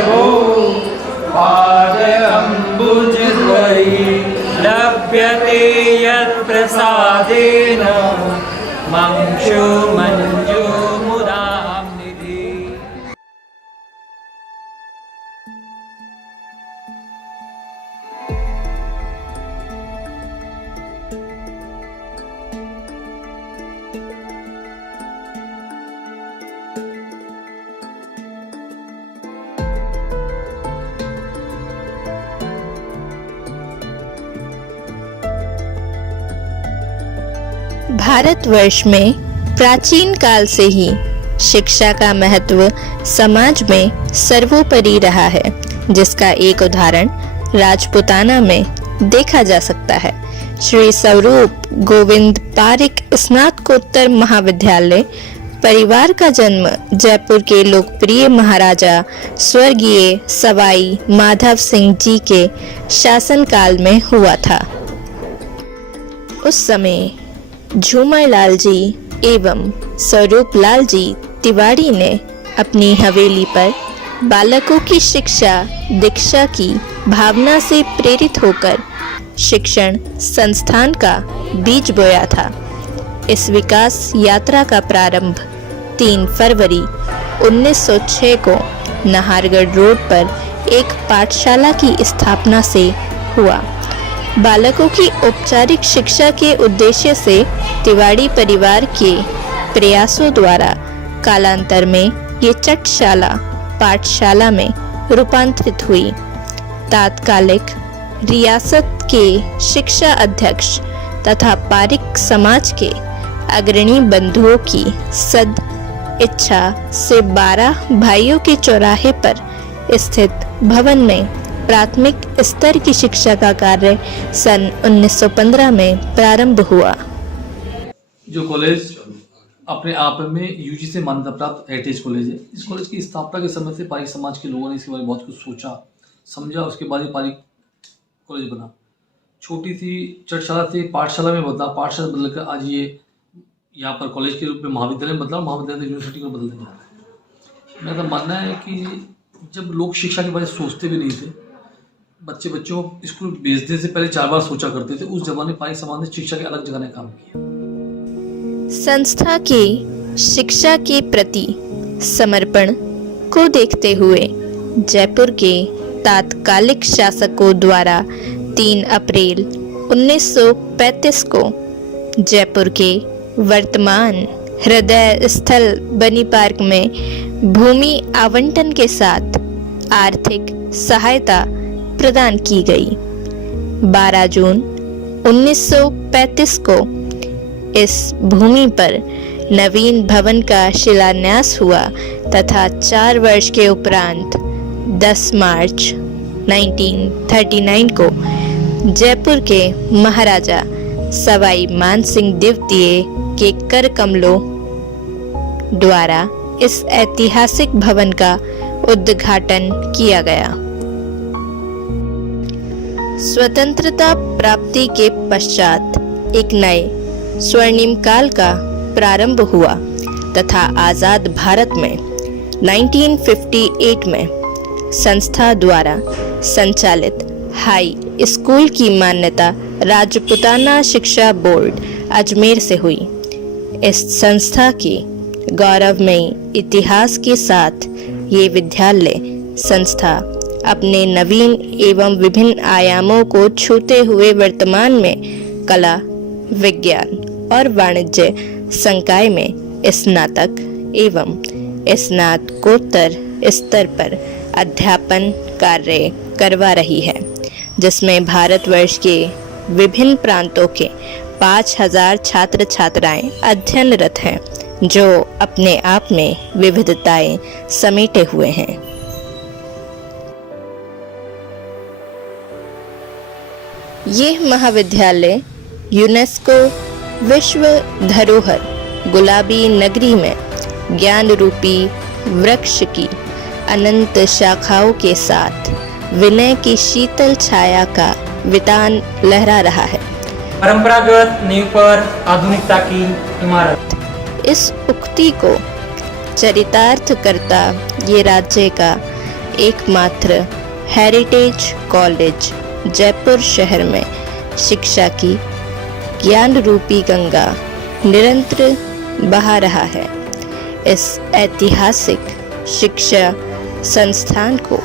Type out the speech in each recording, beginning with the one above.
प्रभो पादकम्बुजद्वयी लभ्यते यत्प्रसादेन मंशो मंजो मुदां निधि। भारतवर्ष में प्राचीन काल से ही शिक्षा का महत्व समाज में सर्वोपरि रहा है, जिसका एक उदाहरण राजपूताना में देखा जा सकता है। श्री स्वरूप गोविंद पारिक स्नातकोत्तर महाविद्यालय परिवार का जन्म जयपुर के लोकप्रिय महाराजा स्वर्गीय सवाई माधव सिंह जी के शासनकाल में हुआ था। उस समय झूमर लाल जी एवं स्वरूप लाल जी तिवारी ने अपनी हवेली पर बालकों की शिक्षा दीक्षा की भावना से प्रेरित होकर शिक्षण संस्थान का बीज बोया था। इस विकास यात्रा का प्रारंभ 3 फरवरी 1906 को नाहरगढ़ रोड पर एक पाठशाला की स्थापना से हुआ। बालकों की औपचारिक शिक्षा के उद्देश्य से तिवारी परिवार के प्रयासों द्वारा कालांतर में ये चटशाला पाठशाला में रूपांतरित हुई। तात्कालिक रियासत के शिक्षा अध्यक्ष तथा पारिक समाज के अग्रणी बंधुओं की सद इच्छा से 12 भाइयों के चौराहे पर स्थित भवन में प्राथमिक स्तर की शिक्षा का कार्य सन 1915 में प्रारंभ हुआ। जो कॉलेज अपने आप में यूजी से मान्यता प्राप्त हेरिटेज कॉलेज है। इस कॉलेज की स्थापना के समय से पारिक समाज के लोगों ने इसके बारे में बहुत कुछ सोचा समझा, उसके बाद ये पारिक कॉलेज बना। छोटी सी चटशाला से पाठशाला में बदला, पाठशाला बदलकर आज ये यहाँ पर कॉलेज के रूप में महाविद्यालय में बदला, महाविद्यालय यूनिवर्सिटी को बदलने जा रहा है। मेरा तो मानना है कि जब लोग शिक्षा के बारे में सोचते भी नहीं थे, बच्चों को स्कूल भेजने से पहले 4 बार सोचा करते थे, उस जमाने पारिक समाज ने शिक्षा के अलग जगह काम किया। संस्था के शिक्षा के प्रति समर्पण को देखते हुए जयपुर के तात्कालिक शासकों द्वारा 3 अप्रैल 1935 को जयपुर के वर्तमान हृदय स्थल बनी पार्क में भूमि आवंटन के साथ आर्थिक सहायता प्रदान की गई। 12 जून 1935 को इस भूमि पर नवीन भवन का शिलान्यास हुआ तथा 4 वर्ष के उपरांत 10 मार्च 1939 को जयपुर के महाराजा सवाई मानसिंह द्वितीय के कर कमलों द्वारा इस ऐतिहासिक भवन का उद्घाटन किया गया। स्वतंत्रता प्राप्ति के पश्चात एक नए स्वर्णिम काल का प्रारंभ हुआ तथा आज़ाद भारत में 1958 में संस्था द्वारा संचालित हाई स्कूल की मान्यता राजपूताना शिक्षा बोर्ड अजमेर से हुई। इस संस्था के गौरवमयी इतिहास के साथ ये विद्यालय संस्था अपने नवीन एवं विभिन्न आयामों को छूते हुए वर्तमान में कला विज्ञान और वाणिज्य संकाय में स्नातक एवं स्नातकोत्तर स्तर पर अध्यापन कार्य करवा रही है, जिसमें भारतवर्ष के विभिन्न प्रांतों के 5000 छात्र छात्राएं अध्ययनरत हैं, जो अपने आप में विविधताएं समेटे हुए हैं। ये महाविद्यालय यूनेस्को विश्व धरोहर गुलाबी नगरी में ज्ञान रूपी वृक्ष की अनंत शाखाओं के साथ विनय की शीतल छाया का वितान लहरा रहा है। परंपरागत नींव पर आधुनिकता की इमारत। इस उक्ति को चरितार्थ करता ये राज्य का एकमात्र हेरिटेज कॉलेज जयपुर शहर में शिक्षा की ज्ञान रूपी गंगा निरंतर बहा रहा है। इस ऐतिहासिक शिक्षा संस्थान को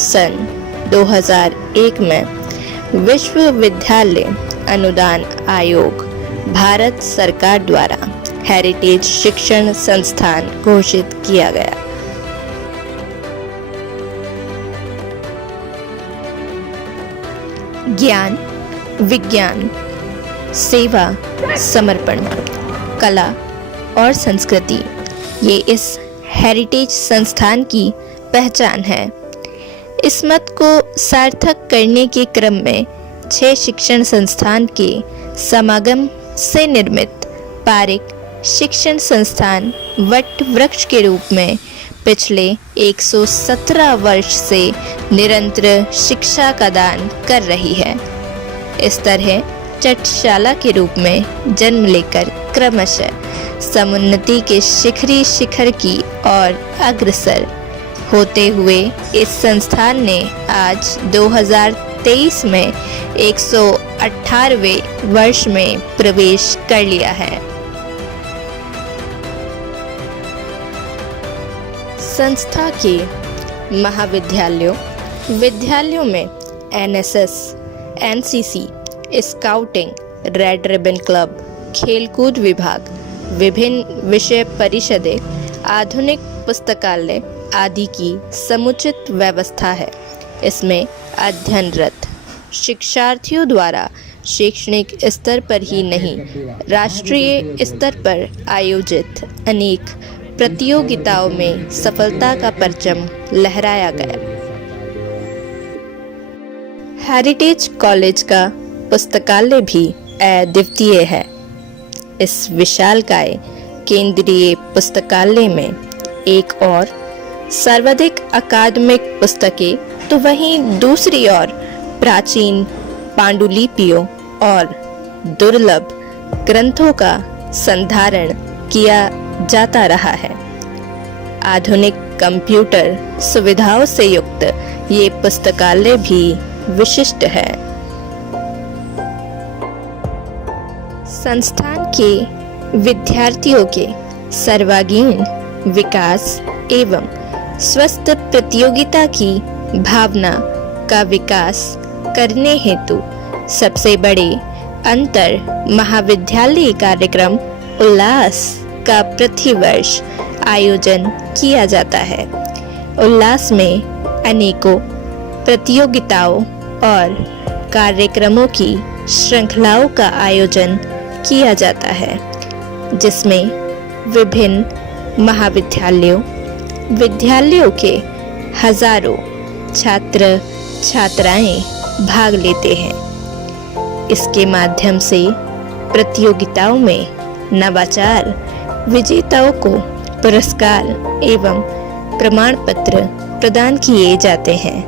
सन 2001 में विश्वविद्यालय अनुदान आयोग भारत सरकार द्वारा हेरिटेज शिक्षण संस्थान घोषित किया गया। ज्ञान, विज्ञान, सेवा, समर्पण, कला और संस्कृति ये इस हेरिटेज संस्थान की पहचान है। इस मत को सार्थक करने के क्रम में 6 शिक्षण संस्थान के समागम से निर्मित पारिक शिक्षण संस्थान वट वृक्ष के रूप में पिछले 117 वर्ष से निरंतर शिक्षा का दान कर रही है। इस तरह चटशाला के रूप में जन्म लेकर क्रमशः समुन्नति के शिखरी शिखर की ओर अग्रसर होते हुए इस संस्थान ने आज 2023 में 118वें वर्ष में प्रवेश कर लिया है। संस्था के महाविद्यालयों, विद्यालयों में NSS, NCC, scouting, red ribbon club, खेलकूद विभाग, विभिन्न विषय परिषदें, आधुनिक पुस्तकालय आदि की समुचित व्यवस्था है। इसमें अध्ययनरत शिक्षार्थियों द्वारा शैक्षणिक स्तर पर ही नहीं, राष्ट्रीय स्तर पर आयोजित अनेक प्रतियोगिताओं में सफलता का परचम लहराया गया। हेरिटेज कॉलेज का पुस्तकालय भी अद्वितीय है। इस विशालकाय केंद्रीय पुस्तकालय में एक और सर्वाधिक अकादमिक पुस्तकें तो वहीं दूसरी ओर प्राचीन पांडुलिपियों और दुर्लभ ग्रंथों का संधारण किया जाता रहा है। आधुनिक कंप्यूटर सुविधाओं से युक्त ये पुस्तकालय भी विशिष्ट है। संस्थान के विद्यार्थियों के सर्वांगीण विकास एवं स्वस्थ प्रतियोगिता की भावना का विकास करने हेतु सबसे बड़े अंतर महाविद्यालयी कार्यक्रम उल्लास का प्रतिवर्ष आयोजन किया जाता है। उल्लास में अनेकों प्रतियोगिताओं और कार्यक्रमों की श्रृंखलाओं का आयोजन किया जाता है, जिसमें विभिन्न महाविद्यालयों, विद्यालयों के हजारों छात्र छात्राएं भाग लेते हैं। इसके माध्यम से प्रतियोगिताओं में नवाचार विजेताओं को पुरस्कार एवं प्रमाण पत्र प्रदान किए जाते हैं।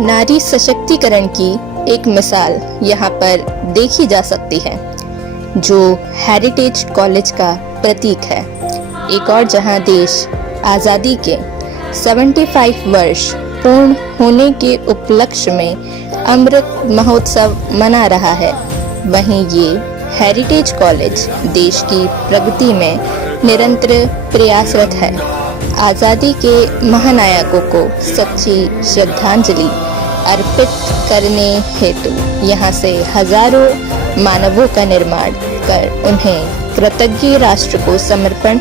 नारी सशक्तिकरण की एक मिसाल यहाँ पर देखी जा सकती है, जो हेरिटेज कॉलेज का प्रतीक है। एक और जहाँ देश आज़ादी के 75 वर्ष पूर्ण होने के उपलक्ष्य में अमृत महोत्सव मना रहा है, वहीं ये हेरिटेज कॉलेज देश की प्रगति में निरंतर प्रयासरत है। आज़ादी के महानायकों को सच्ची श्रद्धांजलि अर्पित करने हेतु यहाँ से हजारों मानवों का निर्माण कर उन्हें कृतज्ञ राष्ट्र को समर्पण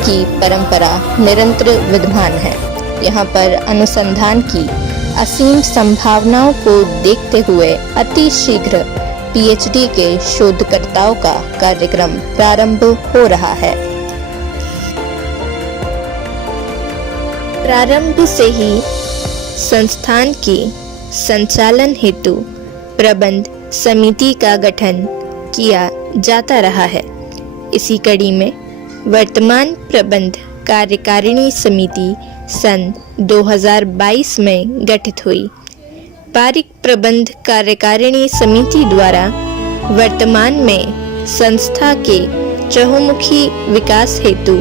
की परंपरा निरंतर विद्यमान है। यहाँ पर अनुसंधान की असीम संभावनाओं को देखते हुए अति शीघ्र पीएचडी के शोधकर्ताओं का कार्यक्रम प्रारंभ हो रहा है। प्रारंभ से ही संस्थान की संचालन हेतु प्रबंध समिति का गठन किया जाता रहा है। इसी कड़ी में वर्तमान प्रबंध कार्यकारिणी समिति सन 2022 में गठित हुई। पारिक प्रबंध कार्यकारिणी समिति द्वारा वर्तमान में संस्था के चहुमुखी विकास हेतु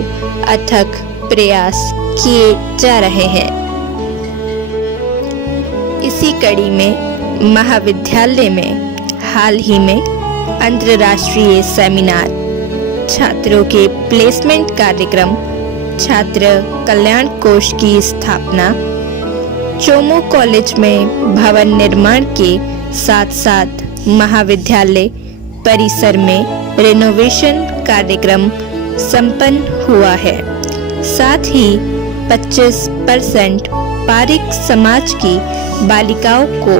अथक प्रयास किए जा रहे हैं। इसी कड़ी में महाविद्यालय में हाल ही में अंतर्राष्ट्रीय सेमिनार, छात्रों के प्लेसमेंट कार्यक्रम, छात्र कल्याण कोष की स्थापना, चोमू कॉलेज में भवन निर्माण के साथ साथ महाविद्यालय परिसर में रिनोवेशन कार्यक्रम संपन्न हुआ है। साथ ही 25% पारिक समाज की बालिकाओं को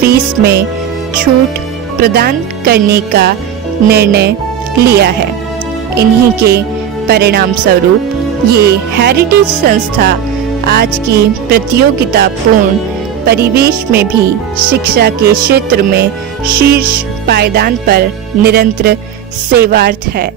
फीस में छूट प्रदान करने का निर्णय लिया है। इन्हीं के परिणाम स्वरूप ये हेरिटेज संस्था आज की प्रतियोगितापूर्ण परिवेश में भी शिक्षा के क्षेत्र में शीर्ष पायदान पर निरंतर सेवारत है।